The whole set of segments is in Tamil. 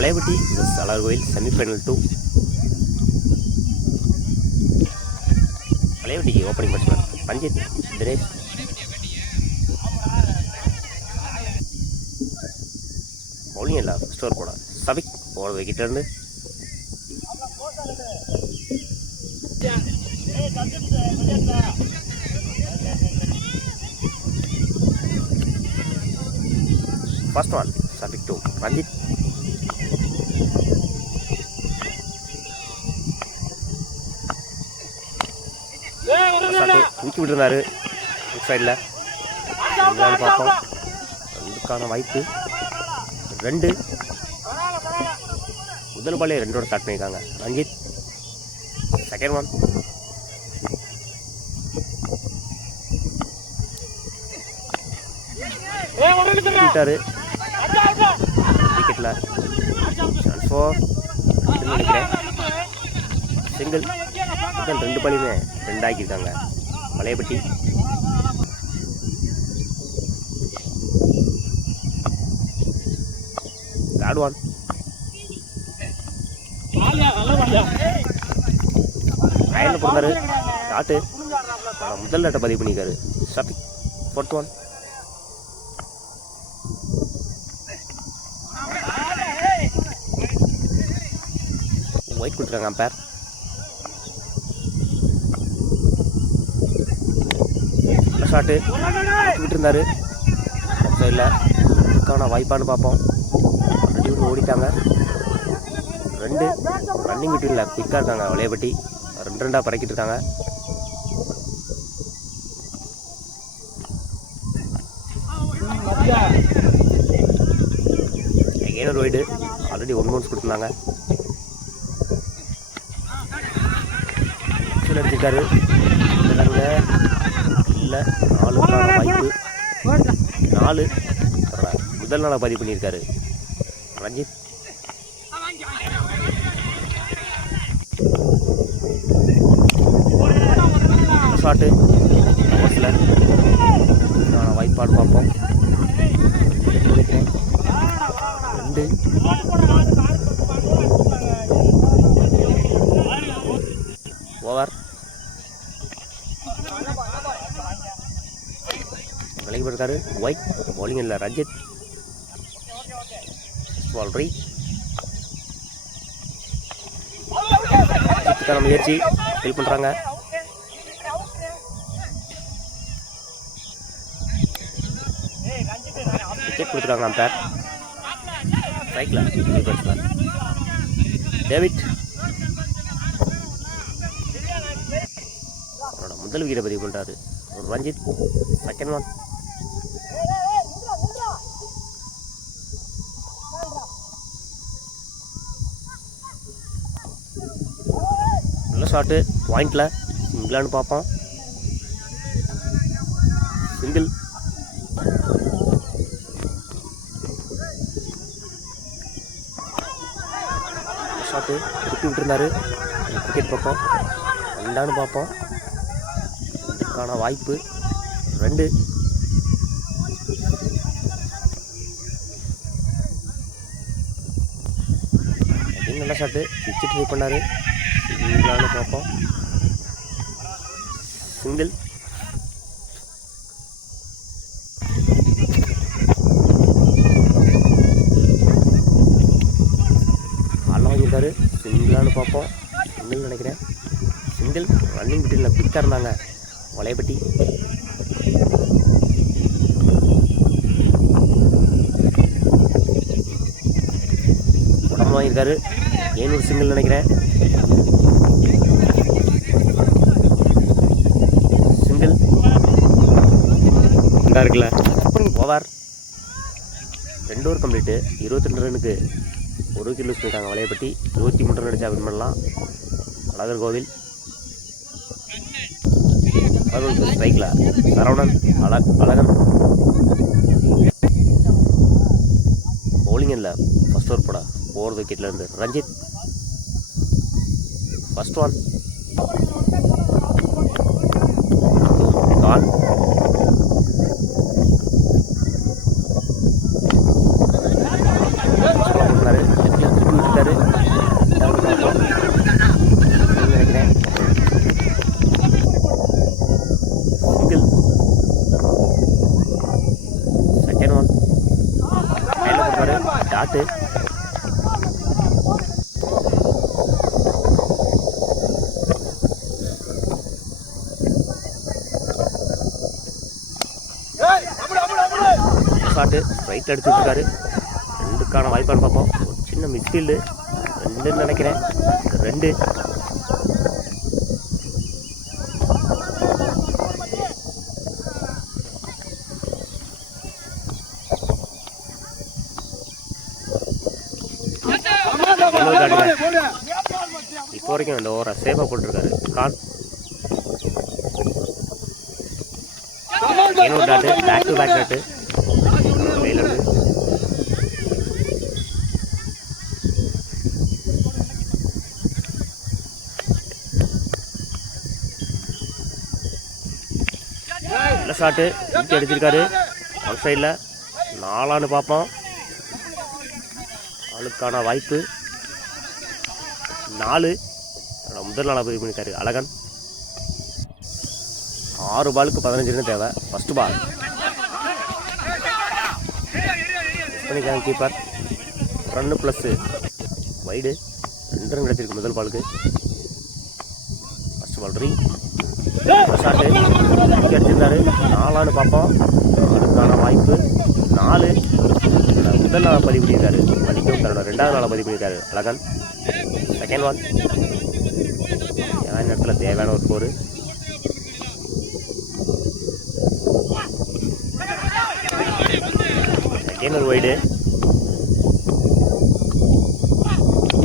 பழையபட்டி அழகர்கோவில் செமிஃபைனல் 2. பழையபட்டிக்கு opening batsman Ranjith, Dinesh. Bowling இல்லை, ஸ்டோர் போட சபிக் போகிற விக்கெட்லேருந்து. First one Shafiq 2 Ranjith. தூக்கி விட்டுருந்தாரு லெஃப்ட் சைடில். பார்ப்போம், அதுக்கான வாய்ப்பு 2. முதல் பாலே 2 ஸ்டார்ட் பண்ணியிருக்காங்க ரஞ்சித். செகண்ட் ஒன் விட்டாரு விக்கெட்டில். சான்ஸ் ஃபார் நினைக்கிறேன். சிங்கிள். முதல் 2 பாலையுமே 2 ஆக்கியிருக்காங்க பழையபட்டி. தேர்ட் ஒன் அயனில் பிறந்தாரு டாட்டு. முதல் டாட்டை பதிவு பண்ணியிருக்காரு சபிக். ஃபோர்த் ஒன் ஒயிட் கொடுத்துருக்காங்க அம்பேர். ஷாட்டு விட்டுருந்தாரு சைடில். அதுக்கான வாய்ப்பான்னு பார்ப்போம். ஆல்ரெடி ஓடிட்டாங்க. 2 ரன்னிங் விட்டுல குயிக்காக இருக்காங்க பழையபட்டி. 2 பறக்கிட்டு இருக்காங்க. ஒரு வைடு ஆல்ரெடி 1 மந்த்ஸ் கொடுத்துருந்தாங்க. எடுத்துருக்காரு இல்லை. 4க்கான வாய்ப்பு. 4 முதல் நாளாக பதிவு பண்ணியிருக்காரு ரஞ்சித். ஷாட்டு ஓவர்ஸில் வாய்ப்பாடு பார்ப்போம். 2 ஓவர். விலகி போயிருக்காரு ஒயிட். பவுலிங் இல்லை ரஞ்சித். பால் ரீ. இதுக்கான முயற்சி ஹெல்ப் பண்ணுறாங்க. விக்கெட் கொடுத்துருக்காங்க அம்பேர். ஸ்ட்ரைக்கில் பேட்ஸ்மேன் டேவிட். அவரோட முதல் விக்கெட்டை பதிவு பண்ணுறாரு ரஞ்சித். செகண்ட் ஒன் நல்ல ஷாட்டு பாயிண்டில். இங்கிலாந்து பார்ப்போம். சிங்கிள். ஷாட்டு திருப்பி விட்டுருந்தாரு விக்கெட் பக்கம். 2 பார்ப்போம். இதுக்கான வாய்ப்பு 2. நல்ல ஷாட்டு விக்கெட் ட்ரை பண்ணார். சிங்கிளானு பார்ப்போம். சிங்கிள். வாங்கியிருக்காரு. சிங்கிளானு பார்ப்போம். சிங்கிள் நினைக்கிறேன். சிங்கிள். ரன்னிங் விட்டில் குயிக்காக இருந்தாங்க பழையபட்டி. உடம்பு வாங்கியிருக்காரு. ஏனூர் சிங்கிள் நினைக்கிறேன். சிங்கிள் நல்லா இருக்குல்ல. ஓவர். 2 over complete. 22 ரன்னுக்கு 1 விக்கெட் லூஸ் பண்ணிட்டாங்க பழையபட்டி. 23 ரன் அடிச்சா வின் பண்ணலாம் அழகர்கோவில். ஸ்ட்ரைக்கில் சரவணன், அழகன். பவுலிங் இல்லை, ஃபர்ஸ்ட் ஓவர் போட 4 விக்கெட்லேருந்து ரஞ்சித். ஃபர்ஸ்ட் ஒன் கான். டாட்டு. ஷாட்டு ரைட் அடிச்சு விட்டுருக்காரு. 2க்கான வாய்ப்பான்னு பார்ப்போம். ஒரு சின்ன மிஸ்ஃபீல்டு 2ன்னு நினைக்கிறேன். 2. இப்போ வரைக்கும் இந்த ஓவரை சேஃபாக போட்டிருக்காரு கான். இன்னொரு tattoo, back to back tattoo வெயில இருந்து. நல்ல ஷாட்டு தூக்கி அடிச்சிருக்காரு. அவுட் சைடில் 4 பார்ப்போம். ஆளுக்கான வாய்ப்பு 4. முதல் நாளாக பதிவு பண்ணியிருக்காரு அழகன். 6 பாலுக்கு 15 ரன் தேவை. ஃபஸ்ட்டு பால் பண்ணிக்காங்க keeper. Run plus wide 2 run கிடச்சிருக்கு முதல் பாலுக்கு. ஃபஸ்ட்டு பால் ரீ ஷாட்டு அடிச்சிருந்தாரு. 4 பார்ப்போம். அதுக்கான வாய்ப்பு 4. முதல் நாளாக பதிவு பண்ணியிருக்காரு. மதிக்கும் தன்னோட 2வது நாளாக பதிவு பண்ணியிருக்காரு அழகன். செகண்ட் பால் ஏன்னா நேரத்தில் தேவையான ஒரு ஸ்கோரு. செகண்ட் ஒரு வைடு.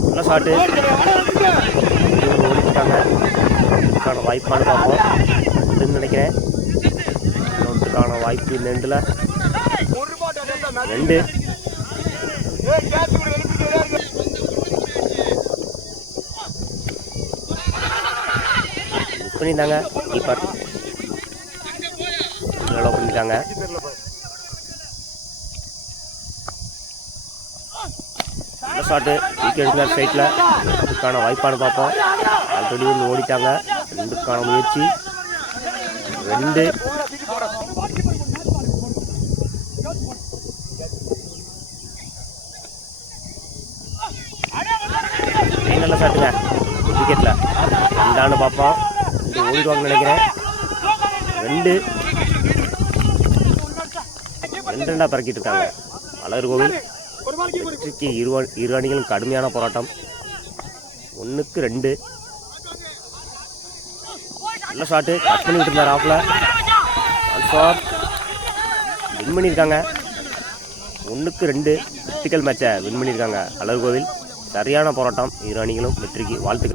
நல்ல ஷாட்டு ஓடிட்டாங்க. அதுக்கான வாய்ப்பானு பார்ப்போம். 2ன்னு நினைக்கிறேன். இன்னொன்றுக்கான வாய்ப்பு இந்த எண்டில் 2. பண்ணியிருந்தாங்க கீப்பர். நல்லா பண்ணிட்டாங்க. ஷாட்டு வீக் எடுத்தார் சைட்டில். அதுக்கான வாய்ப்பானு பார்ப்போம். ஆல்ரெடி ஒன்று ஓடிட்டாங்க. 2க்கான முயற்சி 2. நல்ல ஷாட்டுங்க விக்கெட்டில். 2 பார்ப்போம். 2 ஓடிடுவாங்கன்னு நினைக்கிறேன். 2 2 பறக்கிட்டு இருக்காங்க அழகர் கோவில். வெற்றிக்கு இரு அணிகளும் கடுமையான போராட்டம். 1க்கு 2. நல்ல ஷாட்டு கட் பண்ணிக்கிட்டு இருந்தார் ஆஃபில். ஷாட் வின் பண்ணியிருக்காங்க. 1க்கு 2 கிரிட்டிக்கல் மேட்சை வின் பண்ணியிருக்காங்க அழகர் கோவில். சரியான போராட்டம். இரு அணிகளும் வெற்றிக்கு வாழ்த்துக்கள்.